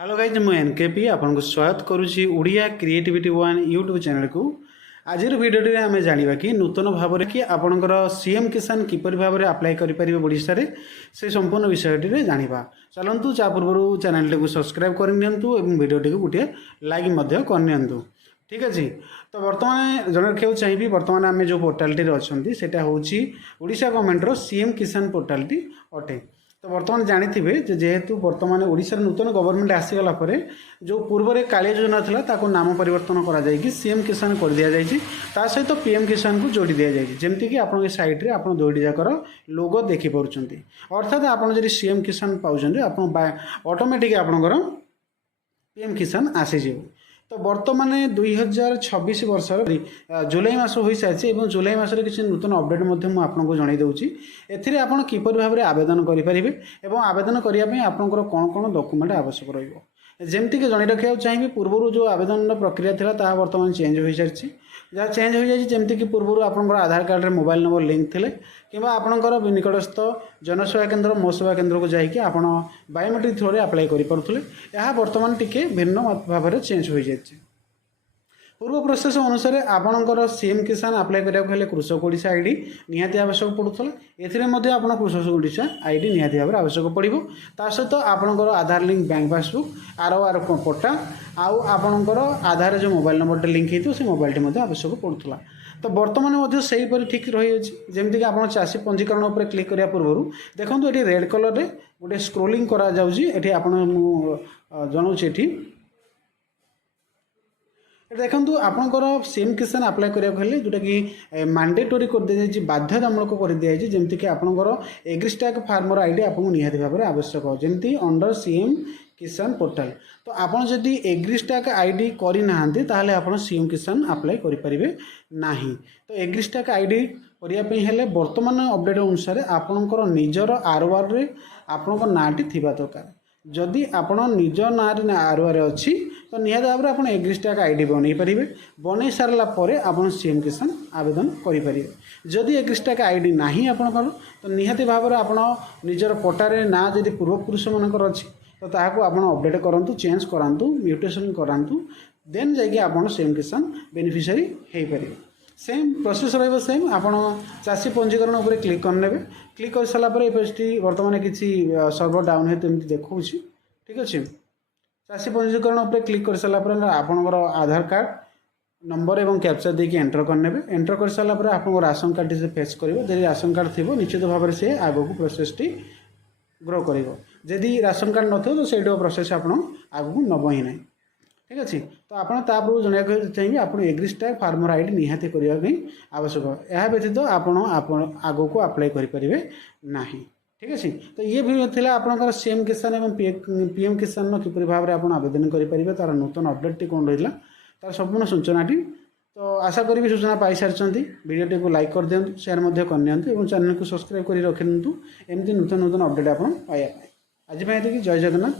Hello guys मु NKP आपको स्वागत करुच्ची Odia creativity one YouTube channel को। आज भिडियो आम जाना कि नूतन भाव में कि आपणकर सीएम किसान किपर भाव में अप्लाई करेंगे ओडिशा रे से संपूर्ण विषय जाना। चलतु चा पूर्व चैनल को सब्सक्राइब करनी भिडियो गोटे लाइक करनी। ठीक अच्छे तो बर्तमान जन रखा चाहिए बर्तमान आम जो पोर्टाल अच्छा सेटा हूँ ओडिशा गवर्नमेंटर सीएम किसान पोर्टाल अटे। तो बर्तमान जानी जेहेतु बर्तमान ओडिशा नूतन गवर्नमेंट आसीगला जो पूर्व में कालिया योजना था ताको नाम परिवर्तन कर सीएम किसान कर दि जाए सहित पीएम किसान को जोड़ी दि जाए जमती कि आप साइट रे आप दुईटी जाकर लोगो देखिपुंट अर्थात आपड़ सीएम किसान पाँच ऑटोमेटिक आपणकर पीएम किसान आसीज। तो बर्तमान 2026 वर्ष जुलाई मास हो सारी जुलाई मास किसी नूतन अपडेट आपको जन दूसरी एपर किपर भाव में आवेदन करेंगे और आवेदन करने आपंकर कौन कौन डॉक्यूमेंट आवश्यक रमती कि जन रखा चाहिए पूर्व जो आवेदन प्रक्रिया था बर्तमान चेंज हो सारी जहाँ चेंज हो जाए जमती कि पूर्व आपंकर आधार कार्ड में मोबाइल नंबर लिंक थे कि आपंकर निकटस्थ जनसेवा केन्द्र मो सेवा केन्द्र को जाकि आप बायोमेट्रिक थ्रो अप्लाई करें यह बर्तमान टिके भिन्न भाव में चेंज हो जाए। पूर्व प्रोसेस अनुसार आपणकर सीएम किसान अप्लाई करा कृषक ओडिशा आईडी निहाती आवश्यक पड़ूला आप कृषक ओडिशा आईडी निहाती भाव आवश्यक पड़ो सहित आपणकर आधार लिंक बैंक पासबुक आर पट्टा आपणकर आधार जो मोबाइल नंबर लिंक होती से मोबाइल आवश्यक पड़ूला। तो बर्तमान से ठीक रही जमीक कि आप चाषी पंजीकरण पर क्लिक करने पूर्व देखो ये रेड कलर रे गोटे स्क्रोलिंग करा जाउची आप जनाऊँगी देखो आपंकर सीएम किसान अप्लाई कराया जोटा कि मैंडेटोरी कर दी जाए बाध्यतामूलक कर दी जाए जमती कि आपंकर एग्रीस्टैक फार्मर आईडी आपको निहाती भाव में आवश्यक जमती अंडर सीएम किसान पोर्टाल। तो आपड़ जदि एग्रीस्टैक आईडी करना ताहले आप सीएम किसान अप्लाई करें ना। तो एग्रीस्टैक आईडी करने बर्तमान अपडेट अनुसार आपंकर निजर आरओआर रे आपंकर नाटी थिबा दरकार जदि आप निज ना आरओआर अच्छी तो निहत भाव में आप एग्रीस्टैक आईडी बन पारे बन सारापर आप सीएम किसान आवेदन करेंगे। जदि एग्रीस्टैक आईडी ना आपंकर तो निहत भाव में आप निजर पट्टारे ना जदि पूर्वपुरुष मानकर अच्छी तो ताकू आप अपडेट करूँ चेंज करातु म्यूटेशन करातु देन जाकि आप सीएम किसान बेनिफिशियरी हो पारे। सेम प्रोसेस सेम आप चाषी पंजीकरण उपर क्लिक करने क्लिक कर सारापर बर्तमान किसी सर्वर डाउन है तो देखा ठीक अच्छे। चाषी पंजीकरण उपर क्लिक कर सारापर आपंकर आधार कार्ड नंबर एवं कैप्चर देके एंटर करने एंटर कर सारापर आप राशन कार्ड से फेच कर राशन कार्ड थी निश्चित भाव में से आग को प्रोसेस टी ग्रो कर जदि राशन कार्ड न तो से प्रोसेस आप आगू नब ही ना। ठीक अच्छे तो आपड़ तापूर्व जनवाक चाहिए आप एग्रीस्टैक फार्मर आईडी निहाती करने आवश्यक यह व्यतीत आप आग को अप्लाई करेंगे ना। ठीक अच्छे तो ये भी थिला आपनकर सीएम किसान और पीएम किसान किपर भाव में आप आवेदन करेंगे तार नूतन अपडेट कौन रहा तार संपूर्ण सूचनाटी। तो आशा करी सूचना पाई सारी वीडियो को लाइक कर दिंतु शेयर करनी और चैनल को सब्सक्राइब कर रखि एमती नूतन नूतन अपडेट आप पाइबा आज जय जगन्नाथ।